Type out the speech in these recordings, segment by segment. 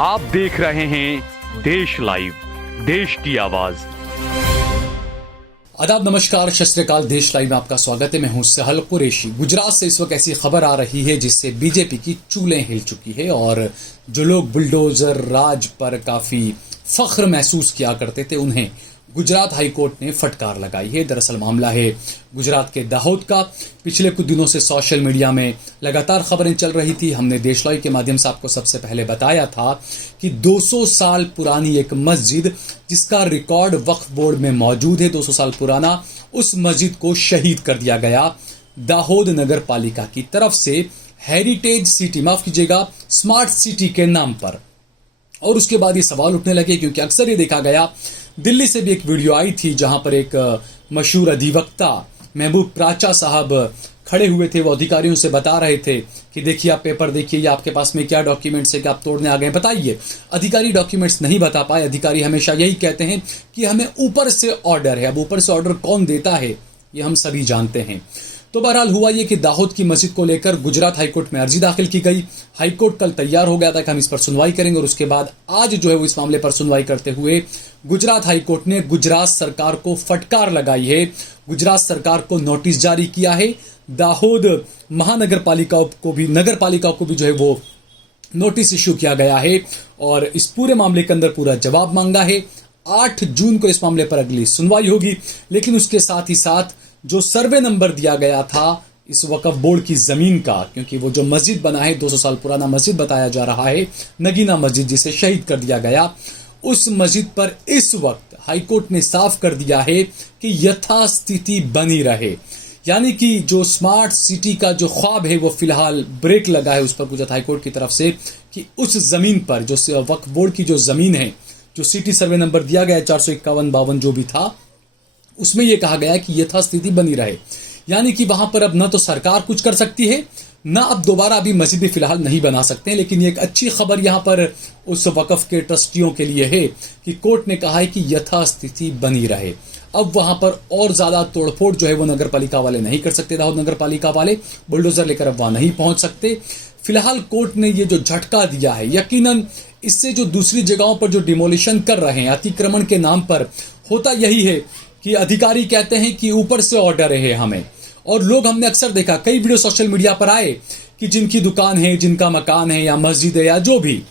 आप देख रहे हैं देश लाइव, देश की आवाज। आदाब, नमस्कार, सत श्री अकाल। देश लाइव में आपका स्वागत है। मैं हूं सहल कुरैशी। गुजरात से इस वक्त ऐसी खबर आ रही है जिससे बीजेपी की चूलें हिल चुकी है और जो लोग बुलडोजर राज पर काफी फख्र महसूस किया करते थे उन्हें गुजरात हाईकोर्ट ने फटकार लगाई है। दरअसल मामला है गुजरात के दाहोद का। पिछले कुछ दिनों से सोशल मीडिया में लगातार खबरें चल रही थी। हमने देश लाइव के माध्यम से आपको सबसे पहले बताया था कि 200 साल पुरानी एक मस्जिद जिसका रिकॉर्ड वक्फ बोर्ड में मौजूद है, 200 साल पुराना, उस मस्जिद को शहीद कर दिया गया दाहोद नगर पालिका की तरफ से हेरिटेज सिटी, माफ कीजिएगा, स्मार्ट सिटी के नाम पर। और उसके बाद ये सवाल उठने लगे क्योंकि अक्सर ये देखा गया, दिल्ली से भी एक वीडियो आई थी जहां पर एक मशहूर अधिवक्ता महबूब प्राचा साहब खड़े हुए थे। वो अधिकारियों से बता रहे थे कि देखिए, आप पेपर देखिए, या आपके पास में क्या डॉक्यूमेंट्स है कि आप तोड़ने आ गए, बताइए। अधिकारी डॉक्यूमेंट्स नहीं बता पाए। अधिकारी हमेशा यही कहते हैं कि हमें ऊपर से ऑर्डर है। अब ऊपर से ऑर्डर कौन देता है ये हम सभी जानते हैं। तो बहरहाल हुआ ये कि दाहोद की मस्जिद को लेकर गुजरात हाईकोर्ट में अर्जी दाखिल की गई। हाईकोर्ट कल तैयार हो गया था कि हम इस पर सुनवाई करेंगे और उसके बाद आज जो है वो इस मामले पर सुनवाई करते हुए गुजरात हाईकोर्ट ने गुजरात सरकार को फटकार लगाई है। गुजरात सरकार को नोटिस जारी किया है। दाहोद महानगर पालिका को भी, नगर पालिका को भी जो है वो नोटिस इश्यू किया गया है और इस पूरे मामले के अंदर पूरा जवाब मांगा है। 8 जून को इस मामले पर अगली सुनवाई होगी। लेकिन उसके साथ ही साथ जो सर्वे नंबर दिया गया था इस वक्फ बोर्ड की जमीन का, क्योंकि वो जो मस्जिद बना है 200 साल पुराना मस्जिद बताया जा रहा है, नगीना मस्जिद जिसे शहीद कर दिया गया, उस मस्जिद पर इस वक्त हाईकोर्ट ने साफ कर दिया है कि यथास्थिति बनी रहे। यानी कि जो स्मार्ट सिटी का जो ख्वाब है वो फिलहाल ब्रेक लगा है उस पर गुजरात हाईकोर्ट की तरफ से कि उस जमीन पर जो वक्फ बोर्ड की जो जमीन है, जो सिटी सर्वे नंबर दिया गया 451-52 जो भी था, उसमें यह कहा गया है कि यथास्थिति बनी रहे। यानी कि वहां पर अब न तो सरकार कुछ कर सकती है, ना अब दोबारा अभी मस्जिद भी फिलहाल नहीं बना सकते हैं। लेकिन ये एक अच्छी खबर यहां पर उस वक्फ के ट्रस्टियों के लिए है कि कोर्ट ने कहा है कि यथास्थिति बनी रहे। अब वहां पर और ज्यादा तोड़फोड़ जो है वो नगर पालिका वाले नहीं कर सकते। दाहोद नगर पालिका वाले बुलडोजर लेकर अब वहां नहीं पहुंच सकते। फिलहाल कोर्ट ने ये जो झटका दिया है, यकीनन इससे जो दूसरी जगहों पर जो डिमोलिशन कर रहे हैं अतिक्रमण के नाम पर, होता यही है कि अधिकारी कहते हैं कि ऊपर से ऑर्डर है हमें। और लोग, हमने अक्सर देखा, कई वीडियो सोशल मीडिया पर आए कि जिनकी दुकान है, जिनका मकान है या मस्जिद है या जो भी,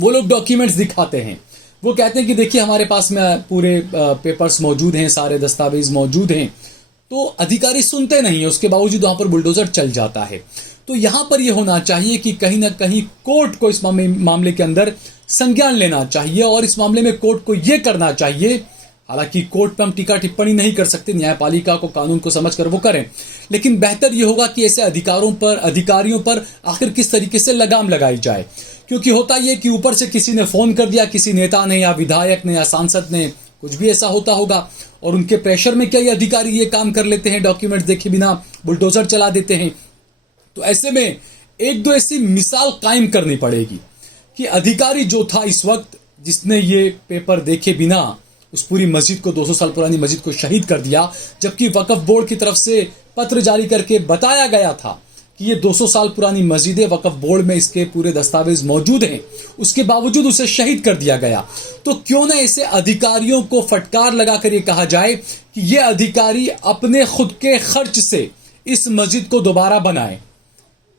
वो लोग डॉक्यूमेंट्स दिखाते हैं। वो कहते हैं कि देखिए हमारे पास में पूरे पेपर्स मौजूद हैं, सारे दस्तावेज मौजूद हैं। तो अधिकारी सुनते नहीं है, उसके बावजूद वहां पर बुलडोजर चल जाता है। तो यहां पर यह होना चाहिए कि कहीं ना कहीं कोर्ट को इस मामले के अंदर संज्ञान लेना चाहिए और इस मामले में कोर्ट को यह करना चाहिए, हालांकि कोर्ट पर हम टीका टिप्पणी नहीं कर सकते, न्यायपालिका को, कानून को समझकर वो करें, लेकिन बेहतर यह होगा कि ऐसे अधिकारियों पर आखिर किस तरीके से लगाम लगाई जाए। क्योंकि होता यह कि ऊपर से किसी ने फोन कर दिया, किसी नेता ने या विधायक ने या सांसद ने, कुछ भी ऐसा होता होगा, और उनके प्रेशर में क्या ये अधिकारी ये काम कर लेते हैं, डॉक्यूमेंट्स देखे बिना बुलडोजर चला देते हैं। तो ऐसे में एक दो ऐसी मिसाल कायम करनी पड़ेगी कि अधिकारी जो था इस वक्त, जिसने ये पेपर देखे बिना उस पूरी मस्जिद को, 200 साल पुरानी मस्जिद को शहीद कर दिया, जबकि वक्फ बोर्ड की तरफ से पत्र जारी करके बताया गया था कि ये 200 साल पुरानी मस्जिद है, वक्फ बोर्ड में इसके पूरे दस्तावेज मौजूद हैं, उसके बावजूद उसे शहीद कर दिया गया। तो क्यों न ऐसे अधिकारियों को फटकार लगाकर ये कहा जाए कि ये अधिकारी अपने खुद के खर्च से इस मस्जिद को दोबारा बनाए।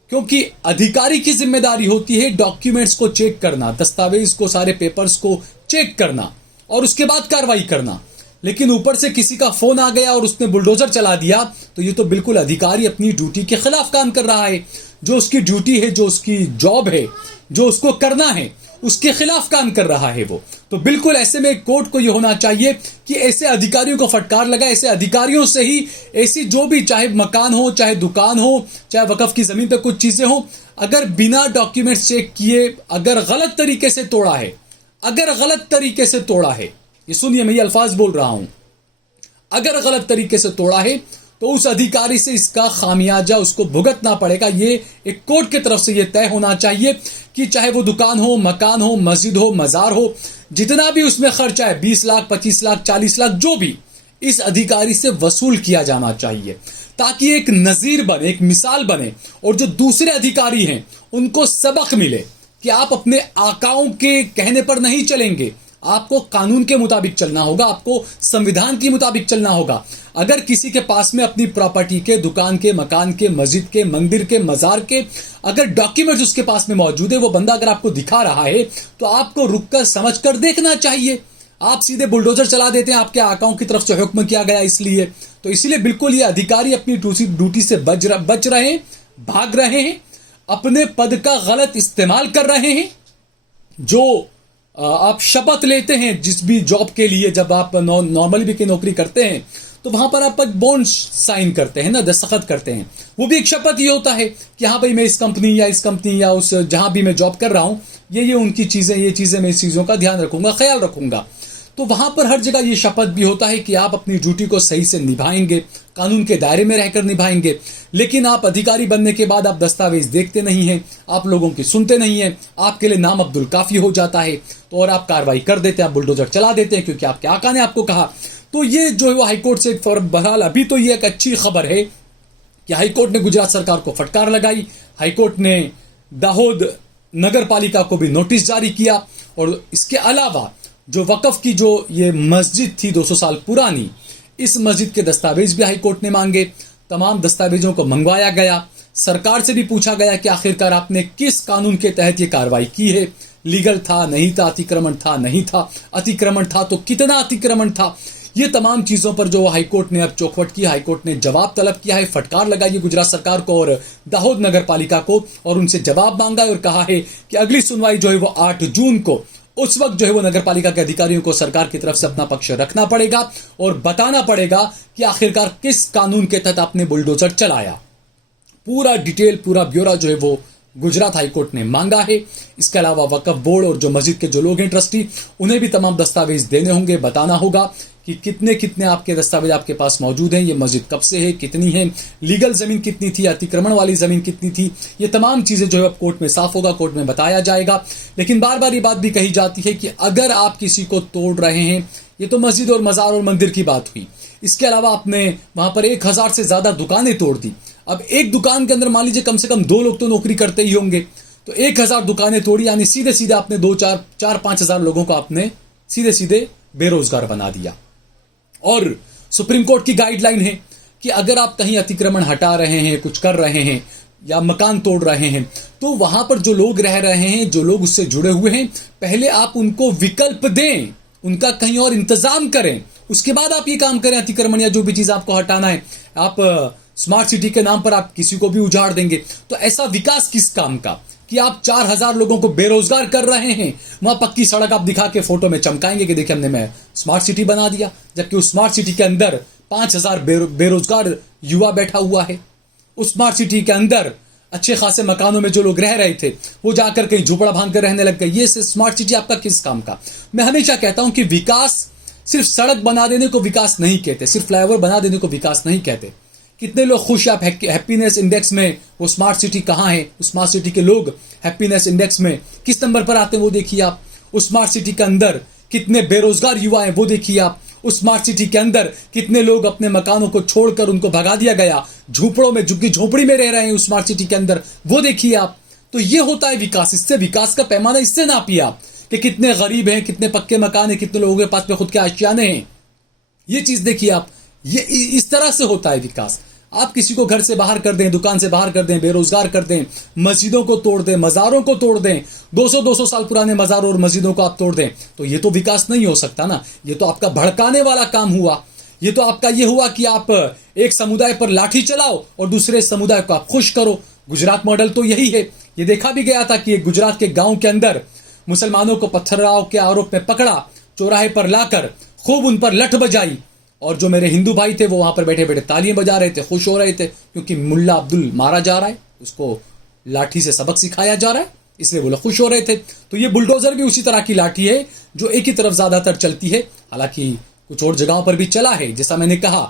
क्योंकि अधिकारी की जिम्मेदारी होती है डॉक्यूमेंट्स को चेक करना, दस्तावेज को, सारे पेपर्स को चेक करना और उसके बाद कार्रवाई करना। लेकिन ऊपर से किसी का फोन आ गया और उसने बुलडोजर चला दिया, तो ये तो बिल्कुल अधिकारी अपनी ड्यूटी के खिलाफ काम कर रहा है। जो उसकी ड्यूटी है, जो उसकी जॉब है, जो उसको करना है, उसके खिलाफ काम कर रहा है वो। तो बिल्कुल ऐसे में कोर्ट को यह होना चाहिए कि ऐसे अधिकारियों को फटकार लगा। ऐसे अधिकारियों से ही ऐसी जो भी, चाहे मकान हो, चाहे दुकान हो, चाहे वक्फ की जमीन पर कुछ चीजें हो, अगर बिना डॉक्यूमेंट्स चेक किए, अगर गलत तरीके से तोड़ा है, ये सुनिए, मैं ये अल्फाज बोल रहा हूं, अगर गलत तरीके से तोड़ा है तो उस अधिकारी से इसका खामियाजा उसको भुगतना पड़ेगा। ये एक कोर्ट की तरफ से ये तय होना चाहिए कि चाहे वो दुकान हो, मकान हो, मस्जिद हो, मजार हो, जितना भी उसमें खर्चा है, 20 लाख, 25 लाख, 40 लाख, जो भी, इस अधिकारी से वसूल किया जाना चाहिए, ताकि एक नजीर बने, एक मिसाल बने और जो दूसरे अधिकारी हैं उनको सबक मिले कि आप अपने आकाओं के कहने पर नहीं चलेंगे, आपको कानून के मुताबिक चलना होगा, आपको संविधान के मुताबिक चलना होगा। अगर किसी के पास में अपनी प्रॉपर्टी के, दुकान के, मकान के, मस्जिद के, मंदिर के, मजार के अगर डॉक्यूमेंट्स उसके पास में मौजूद है, वो बंदा अगर आपको दिखा रहा है तो आपको रुककर समझकर देखना चाहिए। आप सीधे बुलडोजर चला देते हैं, आपके आकाओं की तरफ से हुक्म किया गया इसलिए। तो इसीलिए बिल्कुल ये अधिकारी अपनी ड्यूटी से बच रहे हैं, भाग रहे हैं, अपने पद का गलत इस्तेमाल कर रहे हैं। जो आप शपथ लेते हैं जिस भी जॉब के लिए, जब आप नॉर्मली भी की नौकरी करते हैं तो वहां पर आप बॉन्ड साइन करते हैं ना, दस्तखत करते हैं, वो भी एक शपथ ही होता है कि हाँ भाई मैं इस कंपनी या उस जहां भी मैं जॉब कर रहा हूं, ये उनकी चीजें, ये चीजें, मैं इस चीजों का ध्यान रखूंगा, ख्याल रखूंगा। तो वहां पर हर जगह ये शपथ भी होता है कि आप अपनी ड्यूटी को सही से निभाएंगे, कानून के दायरे में रहकर निभाएंगे। लेकिन आप अधिकारी बनने के बाद आप दस्तावेज देखते नहीं हैं, आप लोगों की सुनते नहीं हैं, आपके लिए नाम अब्दुल काफी हो जाता है तो और आप कार्रवाई कर देते हैं, आप बुलडोजर चला देते हैं क्योंकि आपके आका ने आपको कहा। तो ये जो है वो हाईकोर्ट से बहरहाल अभी तो ये एक अच्छी खबर है कि हाईकोर्ट ने गुजरात सरकार को फटकार लगाई। हाईकोर्ट ने दाहोद नगर पालिका को भी नोटिस जारी किया और इसके अलावा जो वक्फ की जो ये मस्जिद थी 200 साल पुरानी, इस मस्जिद के दस्तावेज भी हाईकोर्ट ने मांगे। तमाम दस्तावेजों को मंगवाया गया, सरकार से भी पूछा गया कि आखिरकार आपने किस कानून के तहत ये कार्रवाई की है, लीगल था नहीं था, अतिक्रमण था नहीं था, अतिक्रमण था तो कितना अतिक्रमण था। ये तमाम चीजों पर जो हाईकोर्ट ने अब चौखवट की, हाईकोर्ट ने जवाब तलब किया है, फटकार लगाई है गुजरात सरकार को और दाहोद नगर पालिका को और उनसे जवाब मांगा है और कहा है कि अगली सुनवाई जो है वो 8 जून को, उस वक्त जो है वो नगर पालिका के अधिकारियों को सरकार की तरफ से अपना पक्ष रखना पड़ेगा और बताना पड़ेगा कि आखिरकार किस कानून के तहत आपने बुलडोजर चलाया। पूरा डिटेल, पूरा ब्यौरा जो है वो गुजरात हाईकोर्ट ने मांगा है। इसके अलावा वक्फ बोर्ड और जो मस्जिद के जो लोग हैं ट्रस्टी, उन्हें भी तमाम दस्तावेज देने होंगे, बताना होगा कि कितने कितने आपके दस्तावेज आपके पास मौजूद हैं, ये मस्जिद कब से है, कितनी है, लीगल जमीन कितनी थी, अतिक्रमण वाली जमीन कितनी थी। ये तमाम चीजें जो है अब कोर्ट में साफ होगा, कोर्ट में बताया जाएगा। लेकिन बार बार ये बात भी कही जाती है कि अगर आप किसी को तोड़ रहे हैं, ये तो मस्जिद और मजार और मंदिर की बात हुई, इसके अलावा आपने वहां पर 1000 से ज्यादा दुकानें तोड़ दी। अब एक दुकान के अंदर मान लीजिए कम से कम 2 लोग तो नौकरी करते ही होंगे, तो 1000 दुकानें तोड़ी, यानी सीधे सीधे आपने 4-5 हजार लोगों को आपने सीधे सीधे बेरोजगार बना दिया। और सुप्रीम कोर्ट की गाइडलाइन है कि अगर आप कहीं अतिक्रमण हटा रहे हैं, कुछ कर रहे हैं या मकान तोड़ रहे हैं, तो वहां पर जो लोग रह रहे हैं, जो लोग उससे जुड़े हुए हैं, पहले आप उनको विकल्प दें, उनका कहीं और इंतजाम करें, उसके बाद आप ये काम करें, अतिक्रमण या जो भी चीज आपको हटाना है। आप स्मार्ट सिटी के नाम पर आप किसी को भी उजाड़ देंगे, तो ऐसा विकास किस काम का कि आप 4000 लोगों को बेरोजगार कर रहे हैं। वहां पक्की सड़क आप दिखा के फोटो में चमकाएंगे कि देखिए हमने मैं स्मार्ट सिटी बना दिया, जबकि उस स्मार्ट सिटी के अंदर 5000 बेरोजगार युवा बैठा हुआ है। उस स्मार्ट सिटी के अंदर अच्छे खासे मकानों में जो लोग रह रहे थे वो जाकर कहीं झोपड़ा बांध कर रहने लग गए। ये स्मार्ट सिटी आपका किस काम का। मैं हमेशा कहता हूं कि विकास सिर्फ सड़क बना देने को विकास नहीं कहते, सिर्फ फ्लाईओवर बना देने को विकास नहीं कहते। कितने लोग खुश, आप हैप्पीनेस इंडेक्स में वो स्मार्ट सिटी कहां है, उस स्मार्ट सिटी के लोग हैप्पीनेस इंडेक्स में किस नंबर पर आते हैं वो देखिए आप। उस स्मार्ट सिटी के अंदर कितने बेरोजगार युवा हैं वो देखिए आप। उस स्मार्ट सिटी के अंदर कितने लोग अपने मकानों को छोड़कर उनको भगा दिया गया, झोपड़ों में, झुग्गी झोपड़ी में रह रहे हैं उस स्मार्ट सिटी के अंदर, वो देखिए आप। तो ये होता है विकास। इससे विकास का पैमाना इससे नापिए आप कि कितने गरीब हैं, कितने पक्के मकान हैं, कितने लोगों के पास में खुद के आशियाने हैं। ये चीज देखिए आप। ये इस तरह से होता है विकास। आप किसी को घर से बाहर कर दें, दुकान से बाहर कर दें, बेरोजगार कर दें, मस्जिदों को तोड़ दें, मजारों को तोड़ दें, 200-200 साल पुराने मजारों और मस्जिदों को आप तोड़ दें, तो ये तो विकास नहीं हो सकता ना। ये तो आपका भड़काने वाला काम हुआ। ये तो आपका ये हुआ कि आप एक समुदाय पर लाठी चलाओ और दूसरे समुदाय को आप खुश करो। गुजरात मॉडल तो यही है। ये देखा भी गया था कि गुजरात के गांव के अंदर मुसलमानों को पत्थरराव के आरोप में पकड़ा, चौराहे पर लाकर खूब उन पर लठ बजाई, और जो मेरे हिंदू भाई थे वो वहां पर बैठे बैठे तालियां बजा रहे थे, खुश हो रहे थे, क्योंकि मुल्ला अब्दुल मारा जा रहा है, उसको लाठी से सबक सिखाया जा रहा है, इसलिए वो लोग खुश हो रहे थे। तो ये बुलडोजर भी उसी तरह की लाठी है जो एक ही तरफ ज्यादातर चलती है। हालांकि कुछ और जगहों पर भी चला है। जैसा मैंने कहा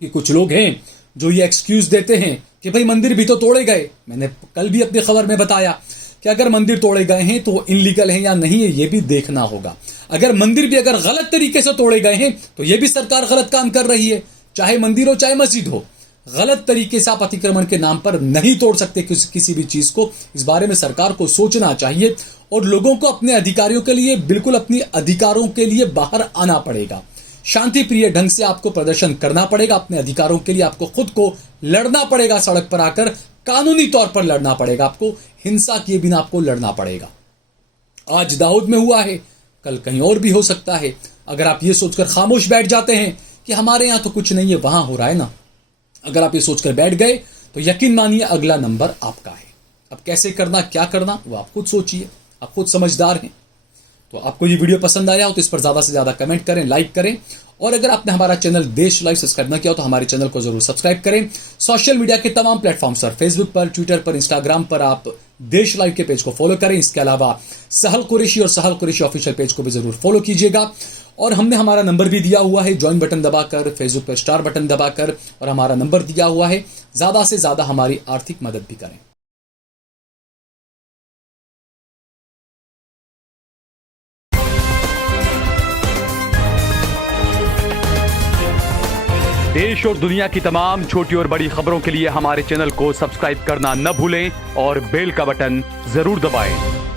कि कुछ लोग हैं जो ये एक्सक्यूज देते हैं कि भाई मंदिर भी तो तोड़े गए। मैंने कल भी अपनी खबर में बताया कि अगर मंदिर तोड़े गए हैं तो इनलीगल है या नहीं है ये भी देखना होगा। अगर मंदिर भी अगर गलत तरीके से तोड़े गए हैं तो ये भी सरकार गलत काम कर रही है, चाहे मंदिर हो चाहे मस्जिद हो। गलत तरीके से आप अतिक्रमण के नाम पर नहीं तोड़ सकते किसी भी चीज को। इस बारे में सरकार को सोचना चाहिए और लोगों को अपने अधिकारियों के लिए, बिल्कुल अपने अधिकारों के लिए बाहर आना पड़ेगा। शांति प्रिय ढंग से आपको प्रदर्शन करना पड़ेगा अपने अधिकारों के लिए। आपको खुद को लड़ना पड़ेगा, सड़क पर आकर कानूनी तौर पर लड़ना पड़ेगा। आपको हिंसा किए बिना आपको लड़ना पड़ेगा। आज दाऊद में हुआ है, कल कहीं और भी हो सकता है। अगर आप ये सोचकर खामोश बैठ जाते हैं कि हमारे यहां तो कुछ नहीं है, वहां हो रहा है ना, अगर आप ये सोचकर बैठ गए तो यकीन मानिए अगला नंबर आपका है। अब कैसे करना, क्या करना, वो आप खुद सोचिए, आप खुद समझदार हैं। तो आपको ये वीडियो पसंद आया हो तो इस पर ज्यादा से ज्यादा कमेंट करें, लाइक करें, और अगर आपने हमारा चैनल देश लाइव सब्सक्राइब न किया हो तो हमारे चैनल को जरूर सब्सक्राइब करें। सोशल मीडिया के तमाम प्लेटफॉर्म्स पर, फेसबुक पर, ट्विटर पर, इंस्टाग्राम पर आप देश लाइव के पेज को फॉलो करें। इसके अलावा सहल कुरैशी और सहल कुरैशी ऑफिशियल पेज को भी जरूर फॉलो कीजिएगा। और हमने हमारा नंबर भी दिया हुआ है, ज्वाइन बटन दबाकर, फेसबुक पर स्टार बटन दबाकर, और हमारा नंबर दिया हुआ है। ज्यादा से ज्यादा हमारी आर्थिक मदद भी करें। देश और दुनिया की तमाम छोटी और बड़ी खबरों के लिए हमारे चैनल को सब्सक्राइब करना न भूलें और बेल का बटन जरूर दबाएं।